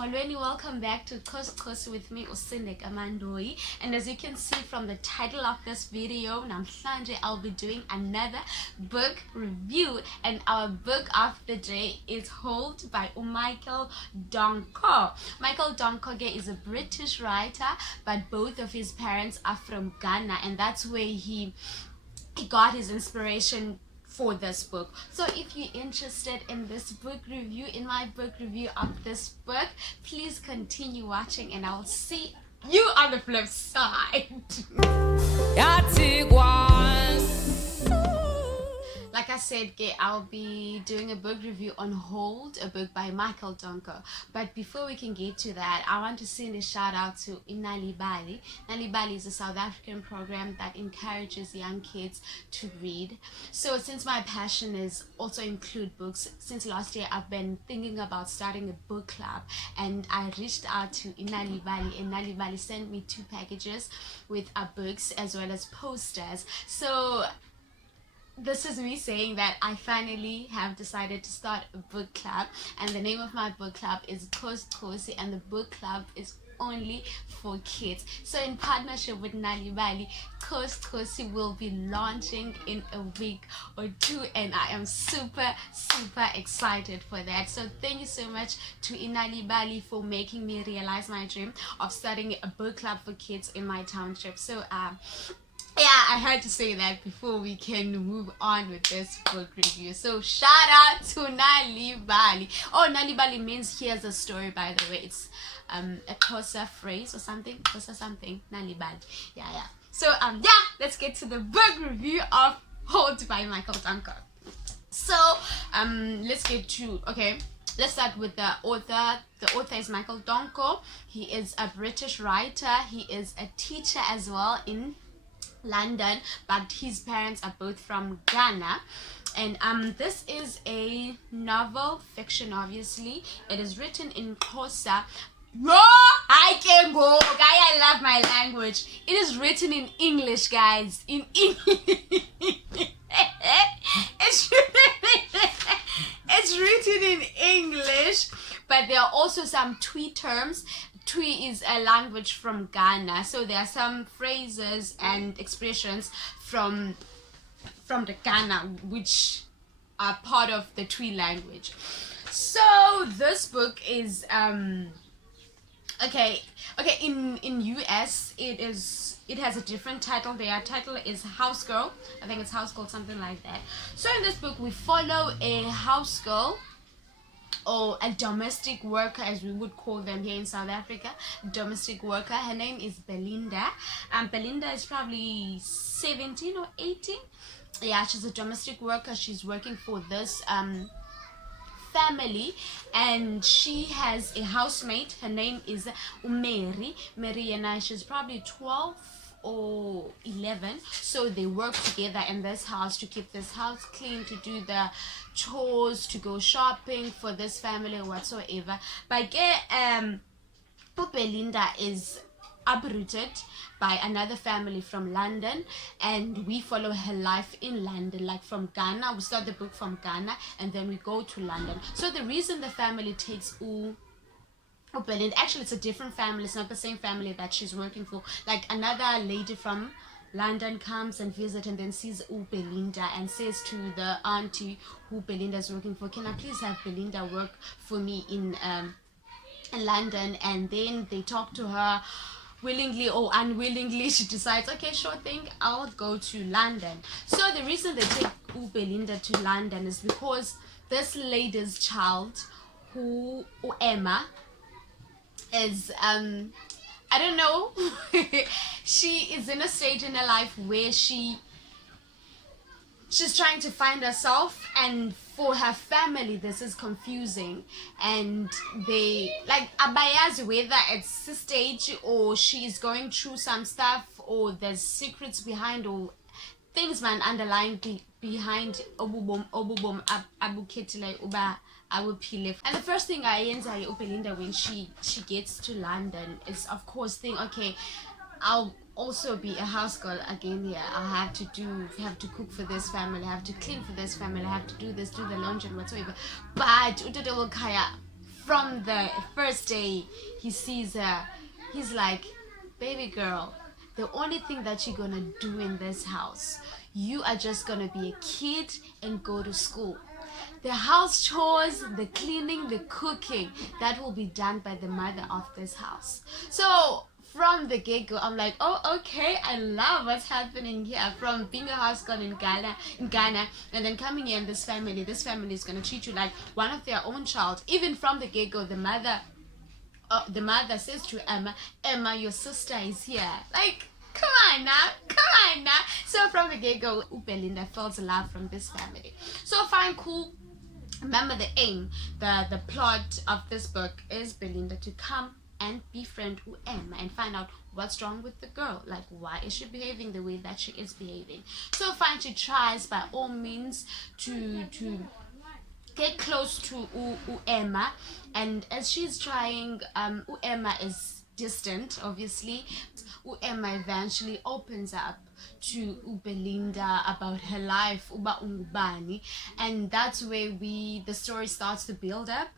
Molweni, welcome back to Coast with me, Usindek Amandoi. And as you can see from the title of this video, namhlanje I'll be doing another book review, and our book of the day is Hold by Michael Donkor. Michael Donkor is a British writer, but both of his parents are from Ghana, and that's where he got his inspiration for this book. So if you're interested in this book review, in my book review of this book, please continue watching and I'll see you on the flip side. Like I said, I'll be doing a book review on Hold, a book by Michael Donkor. But before we can get to that, I want to send a shout out to Inganekwane. Inganekwane is a South African program that encourages young kids to read. So since my passion is also include books, since last year I've been thinking about starting a book club, and I reached out to Inganekwane, and Inganekwane sent me 2 packages with books as well as posters. So this is me saying that I finally have decided to start a book club, and the name of my book club is Coast, and the book club is only for kids. So in partnership with Inganekwane, Coast will be launching in a week or 2, and I am super excited for that. So thank you so much to Inganekwane for making me realize my dream of starting a book club for kids in my township. So yeah, I had to say that before we can move on with this book review. So shout out to Inganekwane. Oh, Inganekwane means here's a story, by the way. It's a Xhosa phrase or something. Xhosa something. Inganekwane. Yeah. So yeah, let's get to the book review of Hold by Michael Donkor. So let's get to, okay, let's start with the author. The author is Michael Donkor. He is a British writer. He is a teacher as well in London, but his parents are both from Ghana. And this is a novel fiction. Obviously it is written in Xhosa. I love my language. It is written in English, guys, in English. It's written in English, but there are also some Twi terms. Twi is a language from Ghana, so there are some phrases and expressions from the Ghana which are part of the Twi language. So this book is okay, in US it has a different title. Their title is Housegirl. I think it's Housegirl, something like that. So in this book we follow a housegirl, or a domestic worker, as we would call them here in South Africa. Domestic worker. Her name is Belinda. Belinda is probably 17 or 18. Yeah, she's a domestic worker. She's working for this family, and she has a housemate. Her name is Mary, and she's probably 12 or 11. So they work together in this house to keep this house clean, to do the chores, to go shopping for this family or whatsoever. But Belinda is uprooted by another family from London, and we follow her life in London, like from Ghana. We start the book from Ghana and then we go to London. So the reason the family takes Belinda, actually it's a different family, it's not the same family that she's working for. Like another lady from London comes and visits and then sees Belinda and says to the auntie who Belinda is working for, can I please have Belinda work for me in London? And then they talk to her. Willingly or unwillingly, she decides, okay, sure thing, I'll go to London. So the reason they take Belinda to London is because this lady's child, who Emma, is I don't know, she is in a stage in her life where she's trying to find herself, and for her family this is confusing, and they like abayazi whether it's a stage or she's going through some stuff, or there's secrets behind, or things man underlying behind obubom abukhetile uba awuphile. And the first thing ayenza Belinda when she gets to London is, of course, think, okay, I'll also be a house girl again here. I have to cook for this family, I have to clean for this family, I have to do this, do the laundry and whatsoever. But from the first day he sees her, he's like, baby girl, the only thing that you're gonna do in this house, you are just gonna be a kid and go to school. The house chores, the cleaning, the cooking, that will be done by the mother of this house. So from the get-go, I'm like, oh, okay, I love what's happening here. From being a house girl in Ghana, and then coming here in this family is gonna treat you like one of their own child. Even from the get-go, the mother says to Emma, your sister is here. Like, come on now. So from the get-go, Belinda felt love from this family. So fine, cool. Remember the aim, the plot of this book is Belinda to come and befriend Emma and find out what's wrong with the girl. Like, why is she behaving the way that she is behaving? So fine, she tries by all means to get close to Emma, and as she's trying, Emma is distant, obviously. Emma eventually opens up to Belinda about her life, uba ungubani, and that's where the story starts to build up,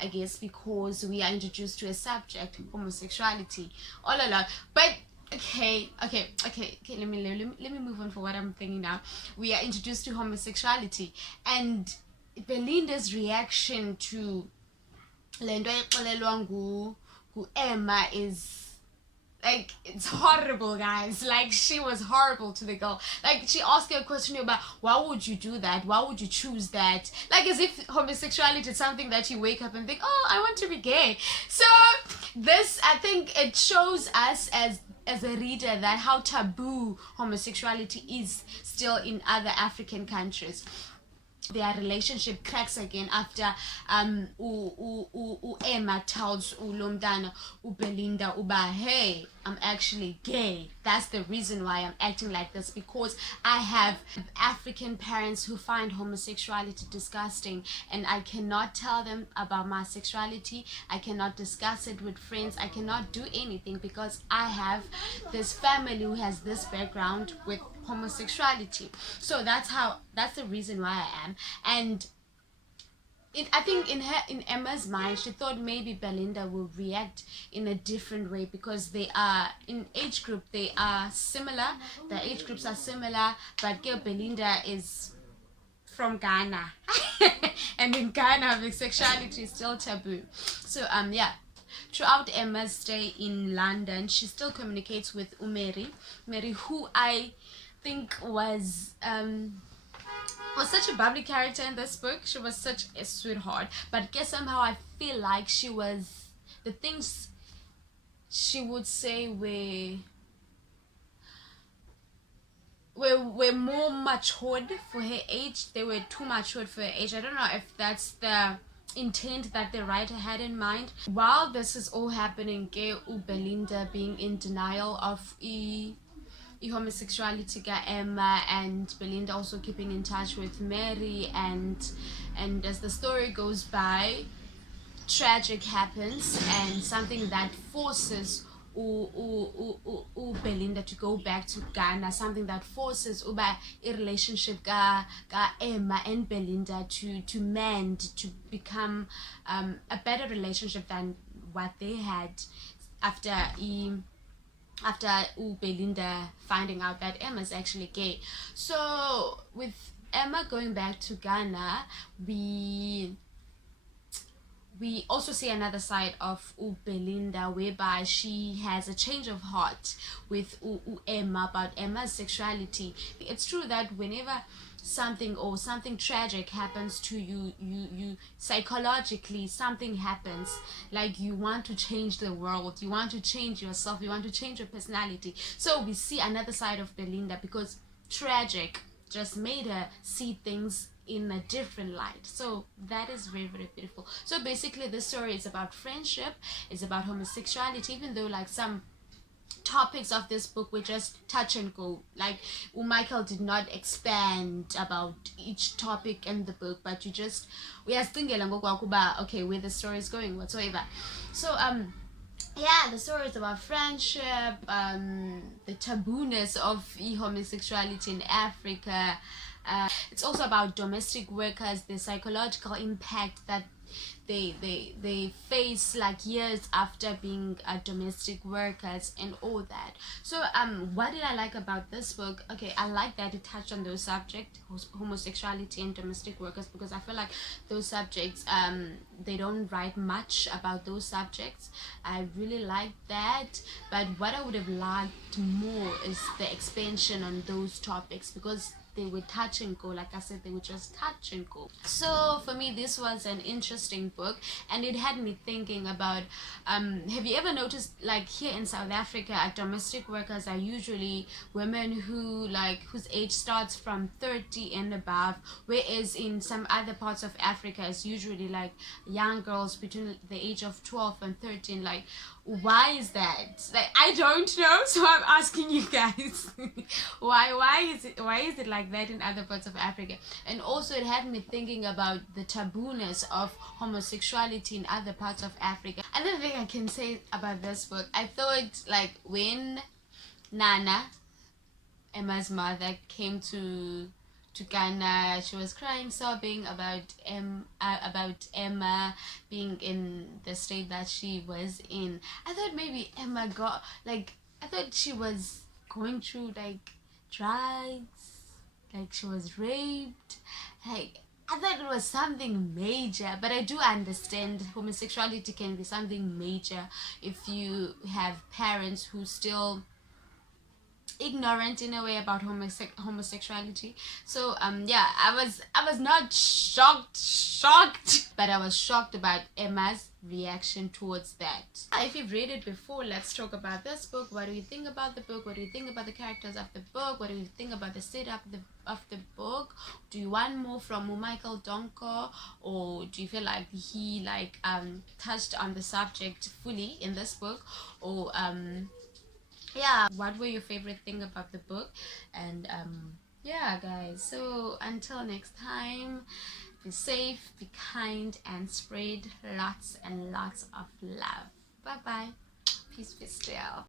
I guess, because we are introduced to a subject, homosexuality, all along. But okay, let me move on for what I'm thinking now. We are introduced to homosexuality, and Belinda's reaction to lento ayixelelwa Emma is like, it's horrible, guys. Like, she was horrible to the girl. Like, she asked her a question about why would you do that, why would you choose that, like as if homosexuality is something that you wake up and think, oh, I want to be gay. So this, I think it shows us as a reader that how taboo homosexuality is still in other African countries. Their relationship cracks again after Emma tells Lomdana Belinda uba, hey, I'm actually gay. That's the reason why I'm acting like this, because I have African parents who find homosexuality disgusting, and I cannot tell them about my sexuality. I cannot discuss it with friends. I cannot do anything because I have this family who has this background with homosexuality. So that's the reason why I am. And I think in Emma's mind, she thought maybe Belinda will react in a different way because they are in age group, they are similar, the age groups are similar, but girl Belinda is from Ghana and in Ghana homosexuality is still taboo. So yeah, throughout Emma's stay in London, she still communicates with Mary, who I think was such a bubbly character in this book. She was such a sweetheart, but guess somehow I feel like she was, the things she would say were more matured for her age. They were too matured for her age. I don't know if that's the intent that the writer had in mind. While this is all happening, Belinda being in denial of homosexuality ga Emma, and Belinda also keeping in touch with Mary, and as the story goes by, tragic happens, and something that forces Belinda to go back to Ghana, something that forces a relationship ga Emma and Belinda to mend, to become a better relationship than what they had after Belinda finding out that Emma is actually gay. So with Emma going back to Ghana, we also see another side of Belinda, whereby she has a change of heart with Emma about Emma's sexuality. It's true that whenever something tragic happens to you psychologically, something happens, like you want to change the world, you want to change yourself, you want to change your personality. So we see another side of Belinda, because tragic just made her see things in a different light. So that is very, very beautiful. So basically this story is about friendship, it's about homosexuality, even though like some topics of this book were just touch and go. Like Michael did not expand about each topic in the book, but we are thinking okay, where the story is going whatsoever. So yeah, the story is about friendship, the tabooness of homosexuality in Africa, It's also about domestic workers, the psychological impact that they face like years after being domestic workers and all that. So what did I like about this book? Okay, I like that it touched on those subjects, homosexuality and domestic workers, because I feel like those subjects, they don't write much about those subjects. I really like that, but what I would have liked more is the expansion on those topics, because they would touch and go. Like I said, they would just touch and go. So for me, this was an interesting book, and it had me thinking about, have you ever noticed, like here in South Africa, domestic workers are usually women who whose age starts from 30 and above, whereas in some other parts of Africa it's usually like young girls between the age of 12 and 13. Like, why is that? Like, I don't know, so I'm asking you guys. why is it like that in other parts of Africa? And also it had me thinking about the tabooness of homosexuality in other parts of Africa. Another thing I can say about this book, I thought, like, when Nana, Emma's mother, came to Ghana, she was crying, sobbing about Emma being in the state that she was in. I thought maybe Emma got, like, I thought she was going through like drugs, like she was raped, like I thought it was something major. But I do understand homosexuality can be something major if you have parents who still ignorant in a way about homosexuality. So yeah, I was not shocked, but I was shocked about Emma's reaction towards that. If you've read it before, let's talk about this book. What do you think about the book? What do you think about the characters of the book? What do you think about the setup of the book? Do you want more from Michael Donkor, or do you feel like he touched on the subject fully in this book? Or yeah, what were your favorite thing about the book? And yeah, guys, so until next time, be safe, be kind, and spread lots and lots of love. Bye bye. Peace be still.